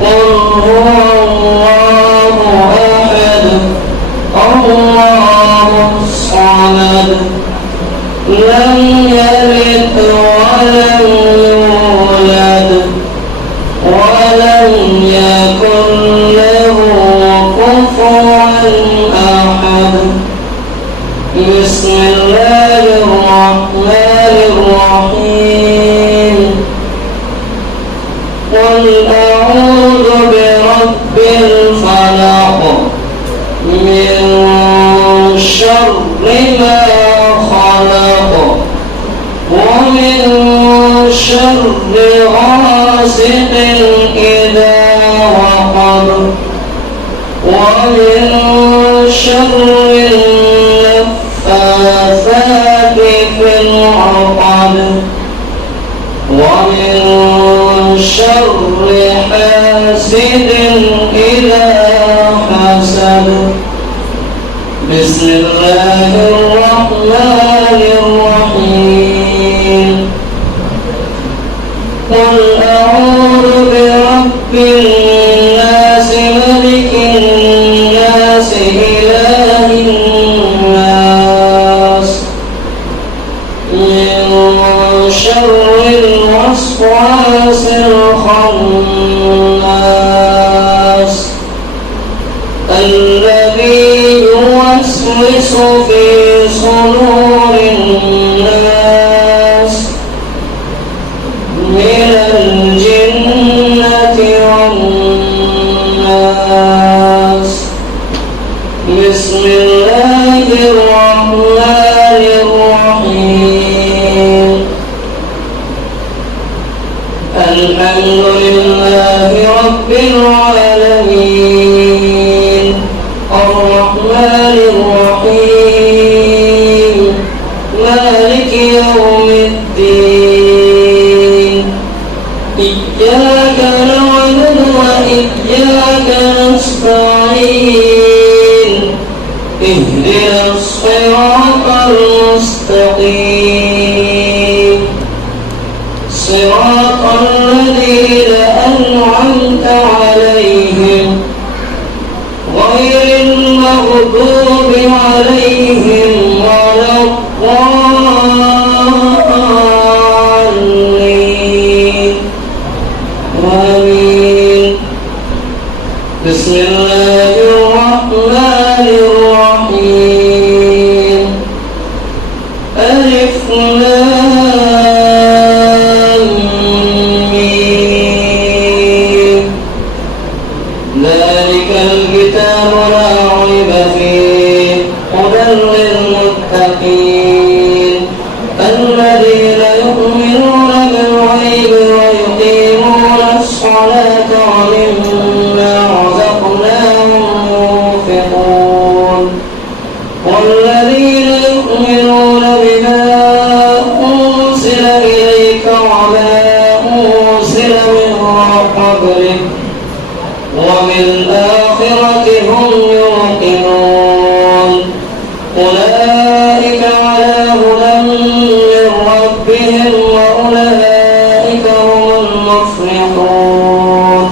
قل هو الله الله الصمد لم يلد ولم يولد ولم يكن له كفوا أحد. بسم الله الرحمن الرحيم. قل أعوذ برب الفلق من شر ما خلق ومن شر غاسق إذا وقب ومن شر النفاثات في العقد ومن شر حاسد إذا حسد. بسم الله الرحمن الرحيم. قل أعوذ برب الناس ملك الناس إله الناس من شر الوسواس الخناس الذي يوسوس في صدور الناس من الجنة والناس. بسم الله الرحمن الرحيم. الحمد لله رب العالمين الرحمن الرحيم مالك يوم الدين. إياك نعبد وإياك نستعين. اهدنا الصراط المستقيم صراط الذين أنعمت عليهم غير المغضوب عليهم ولا الضالين. آمين. بسم الله الرحمن الرحيم. ألف لام ميم. ذلك الكتاب لا ريب فيه هدى للمتقين الذين يؤمنون بالغيب ويقيمون الصلاة ومما رزقناهم ينفقون والذين يؤمنون بما أنزل إليك وما أنزل من قبلك وبالآخرة هم يوقنون. أولئك على هدى من ربهم وأولئك هم المفلحون.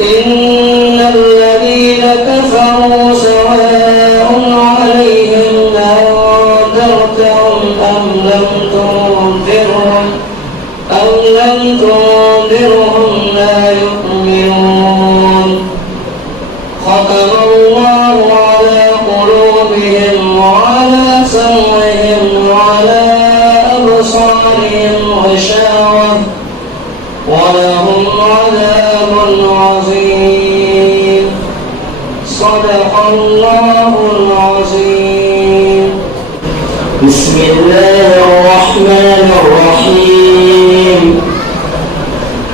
إن الذين كفروا سواء عليهم أنذرتهم أم لم تنذرهم لا يؤمنون. ختم الله على قلوبهم وعلى سمعهم وعلى أبصارهم غشاوة ولهم عذاب عظيم. صدق الله العظيم. بسم الله الرحمن الرحيم.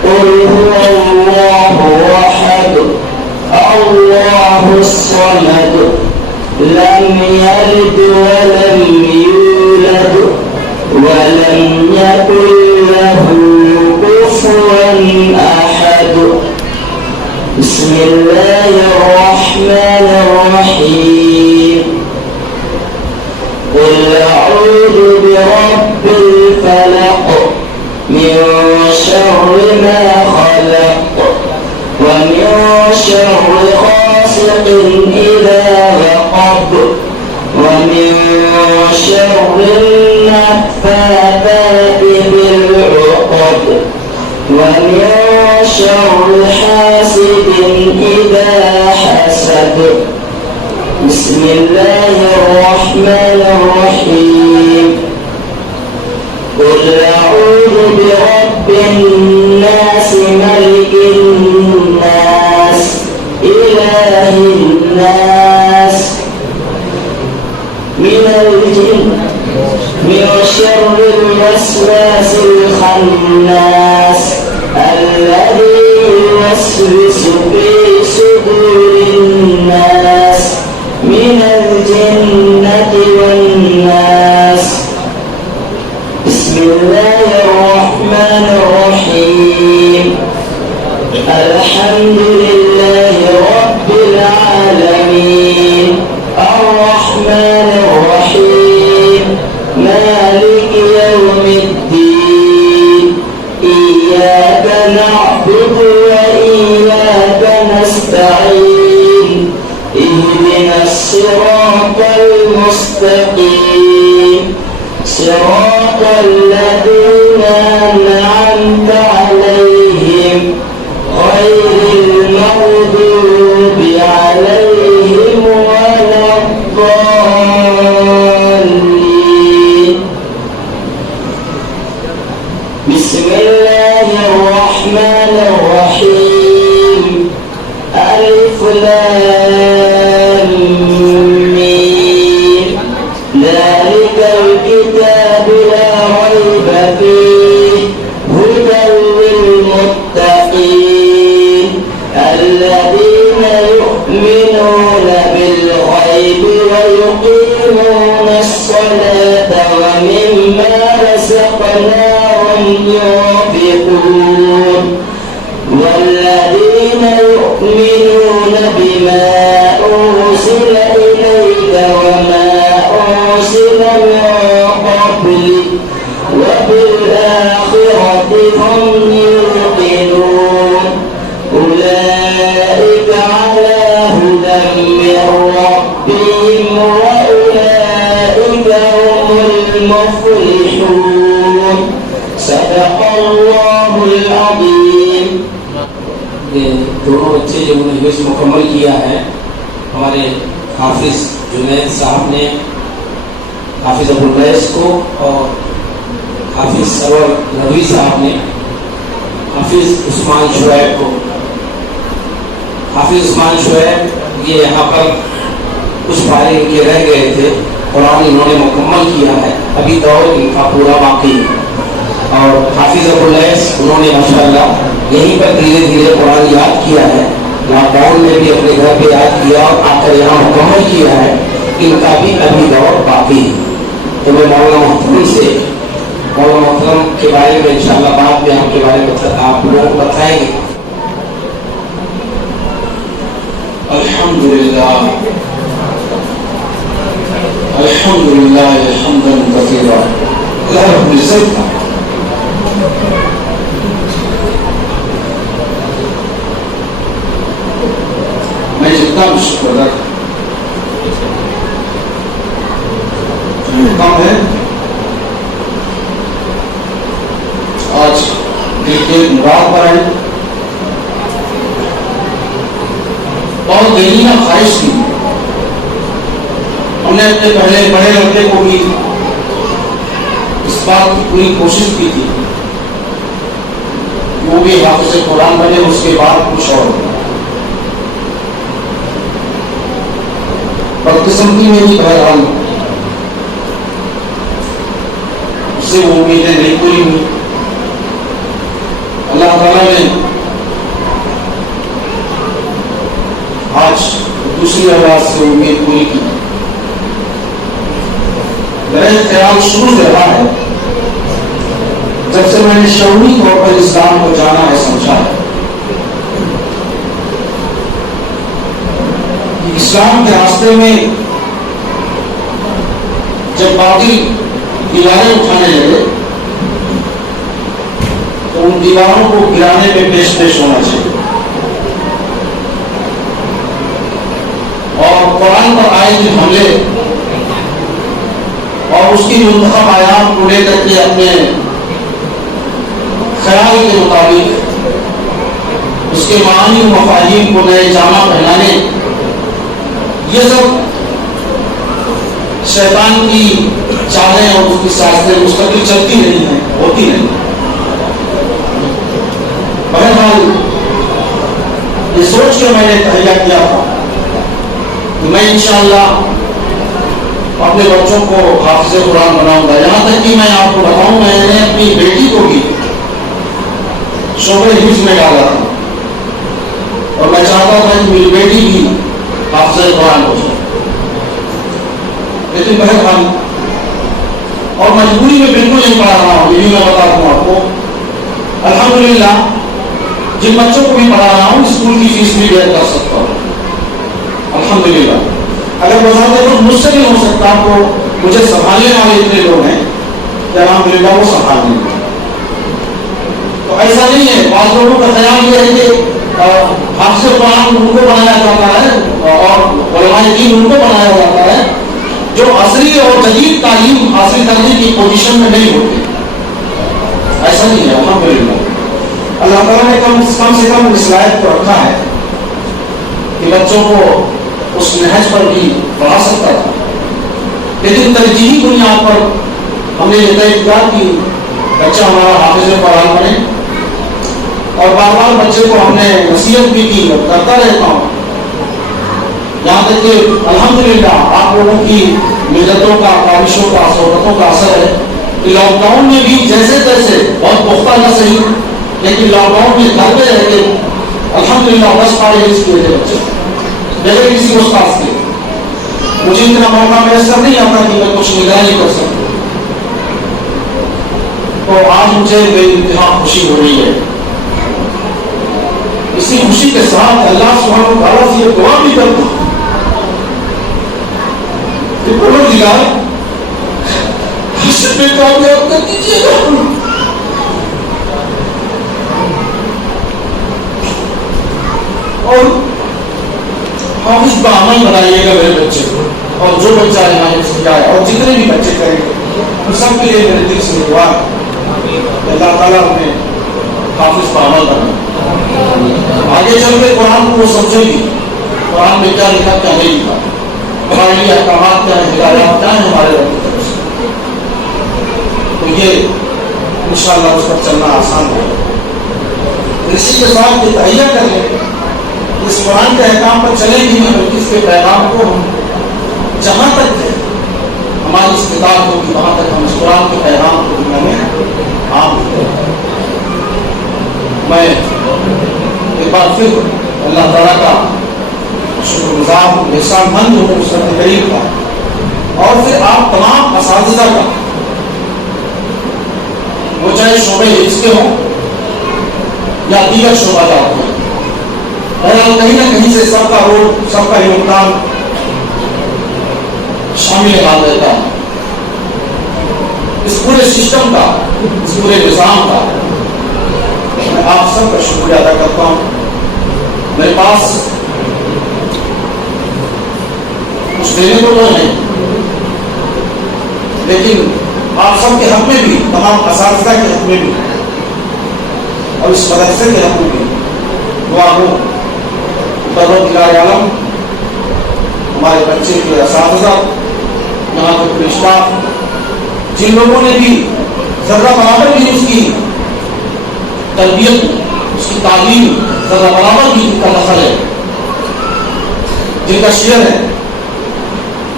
قل هو الله أحد الله الصمد لم يلد ولم يولد ولم يكن له كفوا أحد. بسم الله الرحمن الرحيم. قل أعوذ برب الفلق من شر ما خلق ومن شر غاسق إذا وقب شر حاسد إذا حسد بسم الله الرحمن الرحيم قل أعوذ برب الناس ملك الناس إله الناس من شر الوسواس الخناس الذي يوسوس في صدور الناس من الجنة والناس بسم الله الرحمن الرحيم الحمد لله رب العالمين الرحمن الرحيم مالك يوم الدين إياك نعبد وإياك نستعين اهدنا الصراط المستقيم صراط الذين أنعمت عليهم غير المغضوب عليهم ولا الضالين بسم الله الرحمن الرحيم ألف لام ميم ذلك الكتاب لا ريب فيه هدى للمتقين الذين يؤمنون بالغيب ويقيمون الصلاة ومما رزقناهم ينفقون والذين يؤمنون بما أرسل إليك وما أرسل من قبلك وبالآخرة هم يوقنون أولئك على هدى من ربهم وأولئك هم المفلحون صدق الله العظيم. یہ دونوں بچے جو انہوں نے حفظ مکمل کیا ہے ہمارے حافظ جنید صاحب نے حافظ ابوالقیس کو اور حافظ سرور نبوی صاحب نے حافظ عثمان شعیب کو. حافظ عثمان شعیب یہ یہاں پر کچھ پارے ان کے رہ گئے تھے قرآن انہوں نے مکمل کیا ہے ابھی دور ان کا پورا باقی ہے. اور حافظ ابوالقیس انہوں نے ماشاءاللہ یہیں پر دھیرے دھیرے قرآن یاد کیا ہے. لاک ڈاؤن میں بھی اپنے گھر پہ یاد کیا اور آ کر یہاں مکمل کیا ہے. ان کا بھی ابھی دور باقی ہے. تو میں مولانا محترم سے مولانا محترم کے بارے میں انشاءاللہ بعد میں آپ کے بارے میں آپ لوگوں کو بتائیں گے. الحمدللہ الحمدللہ حمدا کثیرا. اللہ رب العزت کا میں جتنا بھی شکر ادا کم ہے. آج دل کے مراد پر آئی اور دلینا خواہش کی. ہم نے اپنے پہلے بڑے لڑکے کو بھی اس بات کی پوری کوشش کی تھی وہ بھی حافظ قرآن بنے اس کے بعد کچھ اور. بدقسمتی میں بھی بہرحال اس سے وہ امیدیں نہیں پوری ہوئی. اللہ تعالیٰ نے آج دوسری آواز سے امید پوری کی. میرا خیال شروع سے رہا ہے جب سے میں نے شعوری طور پر اسلام کو جانا ہے سمجھا ہے کہ اسلام کے راستے میں جب باقی دیواریں اٹھانے لگے تو ان دیواروں کو گرانے میں پیش ہونا چاہیے. اور قرآن پر آئے جو حملے اور اس کی منتخب آیات کو لے کر کے اپنے خیال کے مطابق اس کے معانی و مفاہیم کو نئے جامہ پہنانے، یہ سب شیطان کی چالیں اور اس کی سازشیں مستقل چلتی نہیں ہیں، ہوتی نہیں۔ بہرحال یہ سوچ کے میں نے تہیہ کیا تھا کہ میں انشاءاللہ اپنے بچوں کو حافظ قرآن بناؤں گا، یہاں تک کہ میں آپ کو بتاؤں میں نے اپنی بیٹی کو بھی شعبہ حفظ میں ڈالا تھا اور میں چاہتا تھا کہ میری بیٹی بھی حافظ قرآن ہو جائے، لیکن بہرحال اور مجبوری میں بالکل نہیں پڑھا رہا ہوں، یہ بھی میں بتا دوں آپ کو۔ الحمدللہ جن بچوں کو بھی پڑھا رہا ہوں اسکول کی فیس بھی بیئر کر سکتا ہوں الحمدللہ۔ اگر بذات خود مجھ سے نہیں ہو سکتا تو مجھے سنبھالنے والے اتنے لوگ ہیں کہ الحمدللہ وہ سنبھال لیں گے۔ تو ایسا نہیں ہے، بعض لوگوں کا خیال یہ ہے کہ حافظ قرآن ان کو بنایا جاتا ہے اور علماء دین ان کو بنایا جاتا ہے جو عصری اور جدید تعلیم حاصل کرنے کی پوزیشن میں نہیں ہوتے۔ ایسا نہیں ہے الحمدللہ، اللہ تعالیٰ نے کم سے کم اس لائق کو رکھا ہے کہ بچوں کو اس نہج پر بھی پڑھا سکتا تھا، لیکن ترجیحی بنیاد پر ہم نے یہ طے کیا کہ بچہ ہمارا حافظ قرآن بنے، اور بار بار بچے کو ہم نے نصیحت بھی کی اور کرتا رہتا ہوں، یہاں تک کہ الحمدللہ آپ لوگوں کی محنتوں کا، کاوشوں کا، صحبتوں کا اثر ہے کہ لاک ڈاؤن میں بھی جیسے تیسے بہت پختہ نہ صحیح لیکن لاک ڈاؤن میں گھر پہ رہ کے الحمدللہ 10 پارے حفظ کیے تھے بچے بغیر کسی استاذ کے۔ مجھے اتنا موقع میسر نہیں آتا کہ میں کچھ نگرانی کر سکوں، تو آج مجھے بے انتہا خوشی ہو رہی ہے۔ اسی خوشی کے ساتھ اللہ سبحانہ و تعالیٰ سے یہ دعا بھی کرتا ہوں کہ پروردگار حشر میں کامیاب کر دیجیے گا، اور حافظ بعمل بنائیے گا میرے بچے کو، اور جو بچہ یہاں حفظ کیا ہے اور جتنے بھی بچے کریں گے ان سب کے لیے میرے دل سے دعا ہے اللہ تعالیٰ ہمیں حافظ بعمل بنائے۔ آگے چل کے قرآن کو وہ سمجھے گی، قرآن میں کیا لکھا کیا نہیں لکھا، ہمارے لیے احکامات کیا ہیں، ہدایات کیا ہیں ہمارے رب کی طرف سے، تو یہ انشاءاللہ اس پر چلنا آسان ہے۔ اسی کے ساتھ یہ تہیہ کر لیں اس قرآن کے احکام پر چلیں گی بلکہ اس کے پیغام کو ہم جہاں تک ہماری استطاعت ہوگی وہاں تک ہم اس قرآن کے پیغام کو دنیا میں عام کریں۔ میں ایک بار پھر اللہ تعالیٰ کا شکر گزار ہوں، احسان مند ہوں اس وقت قریب کا، اور پھر آپ تمام اساتذہ کا، وہ چاہے شعبے حفظ کے ہوں یا دیگر شعبہ جات ہوں، بہرحال کہیں نہ کہیں سے سب کا رول، سب کا یوگدان شامل حال رہتا ہے اس پورے سسٹم کا، اس پورے نظام کا۔ میں آپ سب کا شکریہ ادا کرتا ہوں۔ میرے پاس کچھ دینے کو تو نہیں، لیکن آپ سب کے حق میں بھی، تمام اساتذہ کے حق میں بھی اور اس مدرسے کے حق میں بھی دعا ہو پروردگار عالم ہمارے بچے کے اساتذہ، یہاں تک پورے اسٹاف، جن لوگوں نے بھی ذرہ برابر بھی اس کی تربیت، اس کی تعلیم ذرہ برابر بھی ان کا دخل ہے، جن کا شیئر ہے،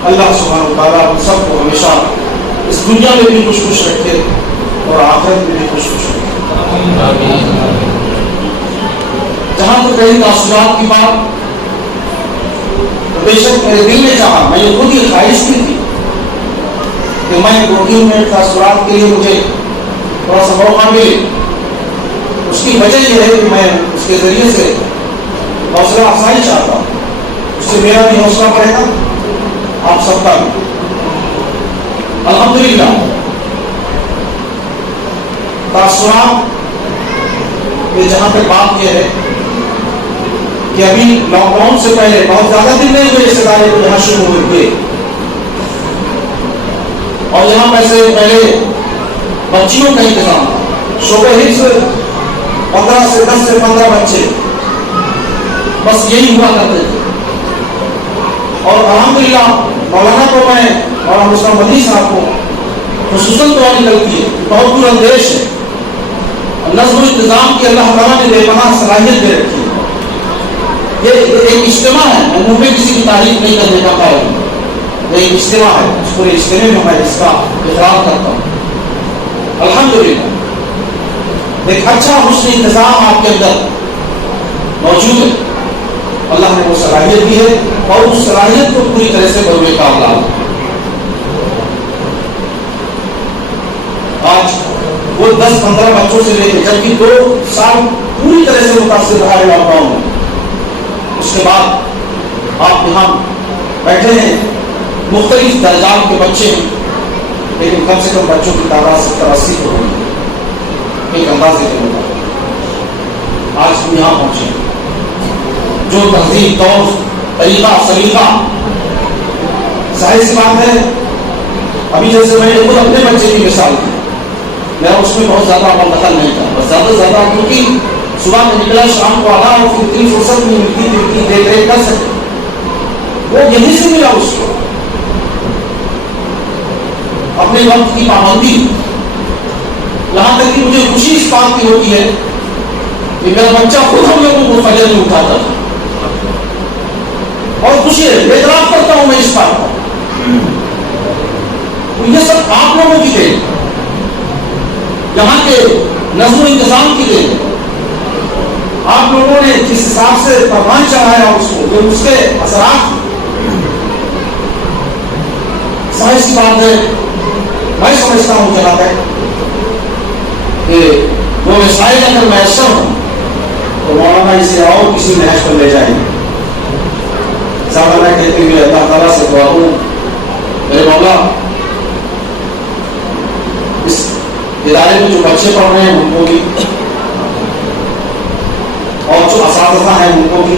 اللہ سبحانہ و تعالیٰ ہم سب کو ہمیشہ اس دنیا میں بھی خوش رکھے اور آخرت میں بھی خوش رکھے۔ جہاں تو کئی تاثرات کی بات، بے شک میرے دل نے چاہا، میں یہ خود ہی خواہش کی تھی کہ میں 2-3 منٹ تاثرات کے لیے مجھے تھوڑا سا موقع ملے۔ اس کی وجہ یہ ہے کہ میں اس کے ذریعے سے حوصلہ افزائی چاہتا ہوں، اس سے میرا بھی حوصلہ بڑھے گا، آپ سب کا بھی۔ الحمدللہ تاثرات یہ جہاں تک بات یہ ہے کہ ابھی لاک ڈاؤن سے پہلے بہت زیادہ دن نہیں ہوئے اس ادارے کو یہاں شروع ہوئے، اور یہاں پہلے بچیوں کا انتظام تھا، شعبہ حفظ 10 سے 15 بچے بس یہی ہوا کرتے تھے. اور الحمدللہ مولانا کو میں مولانا مسلم مدنی صاحب کو خصوصاً دعا نکلتی ہے. بہت دور اندیش ہے. نظم و انتظام کی اللہ تعالیٰ نے بے پناہ صلاحیت دے رکھی ہے. یہ ایک اجتماع ہے. میں منہ پہ کسی کی تعریف نہیں کرنے کا قائل ہوں. یہ ایک اجتماع ہے. اس پورے اجتماع میں میں اس کا اقرار کرتا ہوں. الحمدللہ ایک اچھا حسن انتظام آپ کے اندر موجود ہے. اللہ نے وہ صلاحیت دی ہے اور اس صلاحیت کو پوری طرح سے بروئے کار لا. آج وہ 10-15 بچوں سے لے کے جبکہ 2 سال پوری طرح سے متاثر رہا ہے لاک ڈاؤن میں. اس کے بعد آپ یہاں بیٹھے ہیں. مختلف درجات کے بچے ہیں لیکن کم سے کم بچوں کی تعداد 70-80 کو ہوئی ایک اندازے کے مطابق. آج ہم یہاں پہنچے ہیں. جو تہذیب طور طریقہ سلیقہ ظاہر سی بات ہے. ابھی جیسے میں نے خود اپنے بچے کی مثال دی, میں اس میں بہت زیادہ عمل دخل نہیں تھا. بس زیادہ سے زیادہ کیونکہ صبح میں نکلا شام کو آنا اور پھر اتنی فرصت نہیں ملتی تھی کہ دیکھ ریکھ کر سکے. وہ یہیں سے ملا اس کو. اپنے وقت کی پابندی. یہاں تک کہ مجھے خوشی اس بات کی ہوتی ہے کہ میرا بچہ خود ہم لوگوں کو فجر میں اٹھاتا تھا. اور خوشی ہے, اعتراف کرتا ہوں میں اس بات کا. یہ سب آپ لوگوں کی دین, یہاں کے نظم و انتظام کی دین. آپ لوگوں نے جس حساب سے پروان چڑھایا اس کو, جو اس کے اثرات ظاہر سی بات ہے. میں سمجھتا ہوں جناب ہے کہ وہ مسائل اگر میسر ہوں تو مولانا اسے اور کسی محض پر لے جائیں گے. زیادہ میں کہتے ہوئے اللہ تعالیٰ سے دعا ہوں, میرے مولا اس ادارے میں جو بچے پڑھ رہے ہیں ان کو بھی, اور جو اساتذہ ہیں ان کو بھی,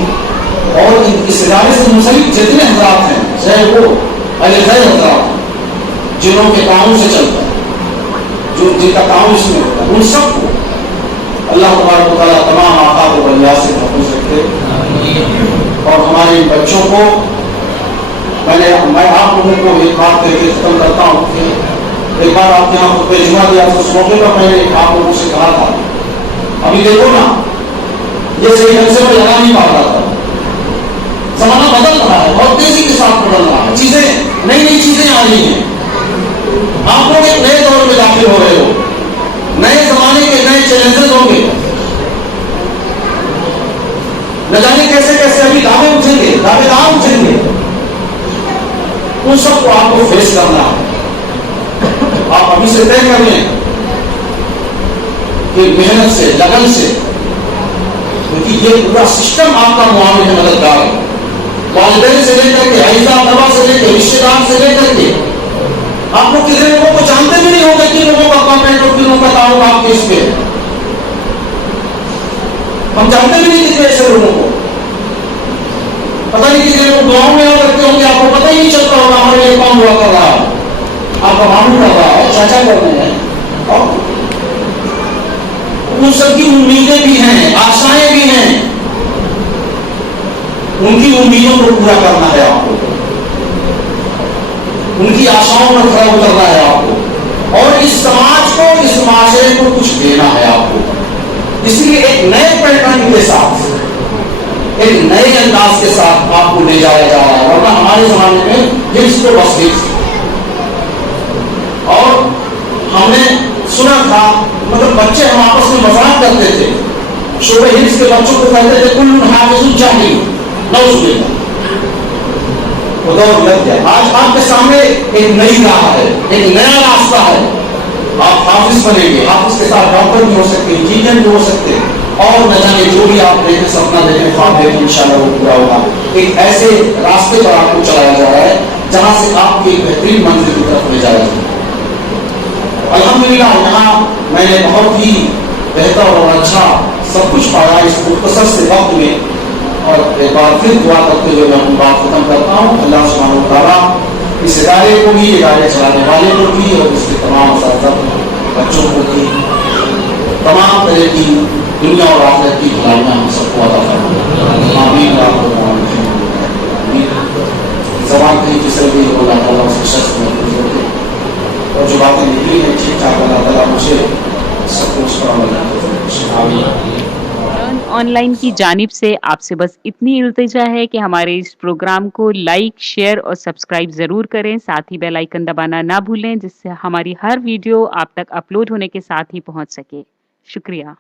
اور اس ادارے سے منسلک جتنے حضرات ہیں, چاہے وہ اہل خیر حضرات جنہوں کے تعاون سے چلتا ہے, جو جن کا تعاون اس میں ہوتا ہے, ان سب کو اللہ تبارک و تعالیٰ تمام آفات و بلیات سے محفوظ رکھے. اور ہمارے بچوں کو میں آپ لوگوں کو ایک بات کہہ کے ختم کرتا ہوں کہ ایک بار آپ کے یہاں خطبہ جمعہ دیا تو اس موقع پر میں نے آپ لوگوں سے کہا تھا, ابھی دیکھو نا یہ صحیح ڈھنگ سے میں لگا نہیں پا رہا تھا. زمانہ بدل رہا ہے, بہت تیزی کے ساتھ بدل رہا ہے. چیزیں نئی چیزیں آ رہی ہیں. آپ لوگ ایک نئے دور میں داخل ہو رہے ہو. نئے زمانے کے نئے چیلنجز ہوں گے. نہ جانے کیسے کیسے ابھی دعوے اٹھیں گے, دعوے دار اٹھیں گے. ان سب کو آپ کو فیس کرنا ہے. آپ ابھی سے طے کر لیں کہ محنت سے, لگن سے, کیونکہ یہ پورا سسٹم آپ کا معاون میں مددگار ہے. والدین سے لے کر کے, عائزہ طبع سے لے کے, رشتے دار سے لے کر کے, آپ لوگ کتنے لوگوں کو جانتے بھی نہیں ہوگا کہ لوگوں کا کامنٹ اور کن لوگوں کا تعاون آپ کے اس پہ. ہم جانتے بھی نہیں کتنے ایسے لوگوں کو. پتہ نہیں کتنے لوگ گاؤں میں رکھتے ہوں گے, آپ کو پتہ ہی نہیں چلتا ہوگا ہمارے لیے کون ہوا کر رہا ہے, آپ کا معلوم کر رہا ہے, چاچا کر رہے ہیں. اور ان سب کی امیدیں بھی ہیں, آشائیں بھی ہیں. ان کی امیدوں کو پورا کرنا ہے آپ کو, ان کی آشاؤں میں کھڑا اترنا ہے آپ کو, اور اس سماج کو, اس معاشرے کو کچھ دینا ہے آپ کو. اس لیے ایک نئے پیٹرن کے ساتھ, ایک نئے انداز کے ساتھ آپ کو لے جایا جا رہا ہے. ورنہ ہمارے زمانے میں ہلس تو بس ہلس, اور ہم نے سنا تھا, مطلب بچے ہم آپس میں مذاق کرتے تھے, شعبہ ہلس کے بچوں کو کہتے تھے کل حافظ الجاہل, نعوذ باللہ. وہ دور لگ گیا. آج آپ کے سامنے ایک نئی راہ ہے, ایک نیا راستہ ہے. آپ حافظ بنیں گے, حافظ کے ساتھ ڈاکٹر بھی ہو سکتے, انجینئر بھی ہو سکتے, اور نہ جانے جو بھی آپ دیکھیں, سپنا دیکھیں, خواب دیکھیں, انشاءاللہ وہ پورا ہوگا. ایک ایسے راستے پر آپ کو چلایا جا رہا ہے جہاں سے آپ کی ایک بہترین منزل کی طرف لے جایا جائے. الحمدللہ یہاں میں نے بہت ہی بہتر اور اچھا سب کچھ پایا اس مختصر سے وقت میں. اور ایک بار پھر دعا کرتے ہوئے میں اپنی بات ختم کرتا ہوں. اللہ سبحانہ و تعالیٰ اس ادارے کو بھی, ادارے چلانے والے کو بھی, اور اس کے تمام اساتذہ بچوں کو بھی تمام طرح کی دنیا اور آخرت کی بھلائیاں ہم سب کو عطا فرمائے. آمین. اور جو باتیں نہیں ہیں ٹھیک ٹھاک، اللہ تعالیٰ مجھے سب کچھ پر عمل کرنے کی آن لائن کی جانب سے آپ سے بس اتنی التجا ہے کہ ہمارے اس پروگرام کو لائک، شیئر اور سبسکرائب ضرور کریں، ساتھ ہی بیل آئیکن دبانا نہ بھولیں جس سے ہماری ہر ویڈیو آپ تک اپلوڈ ہونے کے ساتھ ہی پہنچ سکے۔ شکریہ۔